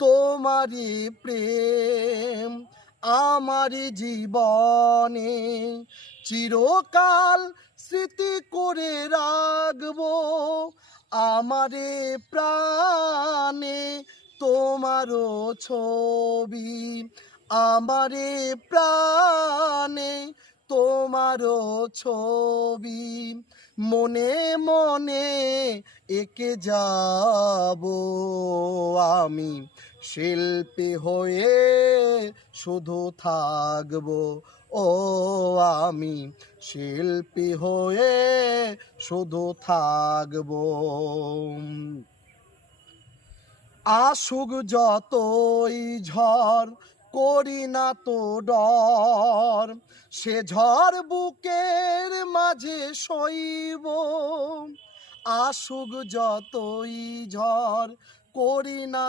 তোমারি প্রেম আমারি জীবনে চিরকাল স্মৃতি করে রাখবো। আমারে প্রাণে তোমারও ছবি, আমারে প্রাণে তোমারও ছবি মনে মনে এঁকে যাব আমি। শিল্পী হয়ে শুধু থাকবো, ও আমি শিল্পী হয়ে শুধু থাকবো। আসুক যতই ঝড় করি না তো ডর, সে ঝড় বুকের মাঝে সইব। আসুক যতই ঝড় করি না